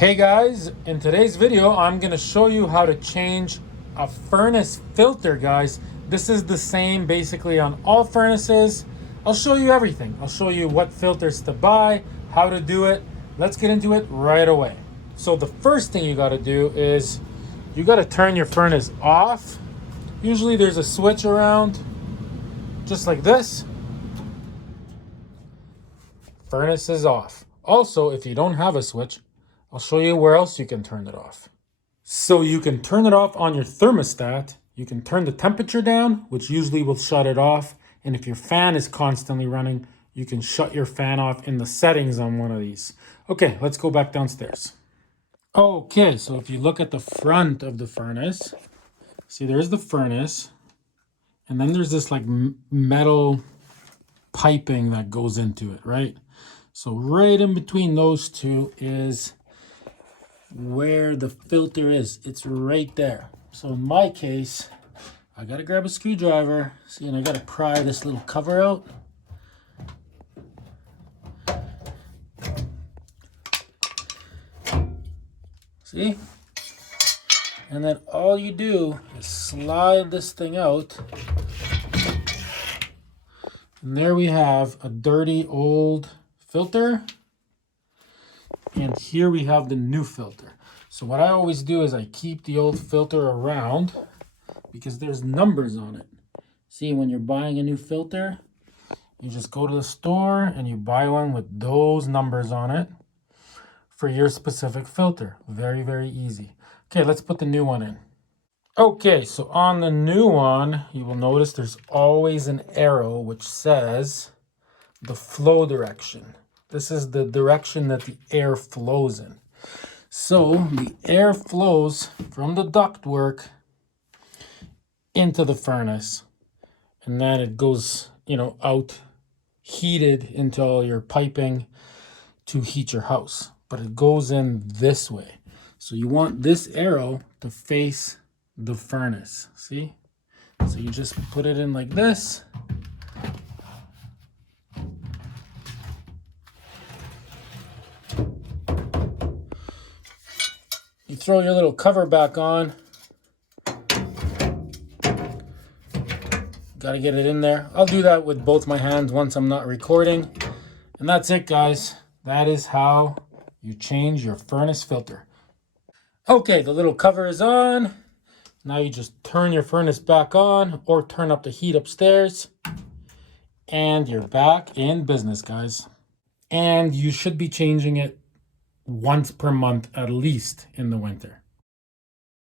Hey guys, in today's video, I'm going to show you how to change a furnace filter, guys. This is the same basically on all furnaces. I'll show you everything. I'll show you what filters to buy, how to do it. Let's get into it right away. So the first thing you got to do is you got to turn your furnace off. Usually there's a switch around, just like this. Furnace is off. Also, if you don't have a switch, I'll show you where else you can turn it off. So you can turn it off on your thermostat. You can turn the temperature down, which usually will shut it off. And if your fan is constantly running, you can shut your fan off in the settings on one of these. Okay, let's go back downstairs. Okay, so if you look at the front of the furnace, see there's the furnace. And then there's this like metal piping that goes into it, right? So right in between those two is where the filter is. It's right there. So in my case, I gotta grab a screwdriver, see, and I gotta pry this little cover out. See? And then all you do is slide this thing out. And there we have a dirty old filter. And here we have the new filter. So what I always do is I keep the old filter around because there's numbers on it. See, when you're buying a new filter, you just go to the store and you buy one with those numbers on it for your specific filter. Very, very easy. Okay, let's put the new one in. Okay, so on the new one, you will notice there's always an arrow which says the flow direction. This is the direction that the air flows in. So the air flows from the ductwork into the furnace. And then it goes, out heated into all your piping to heat your house. But it goes in this way. So you want this arrow to face the furnace. See? So you just put it in like this. You throw your little cover back on. Got to get it in there. I'll do that with both my hands once I'm not recording. And that's it, guys. That is how you change your furnace filter. Okay, the little cover is on. Now you just turn your furnace back on or turn up the heat upstairs. And you're back in business, guys. And you should be changing it once per month at least in the winter.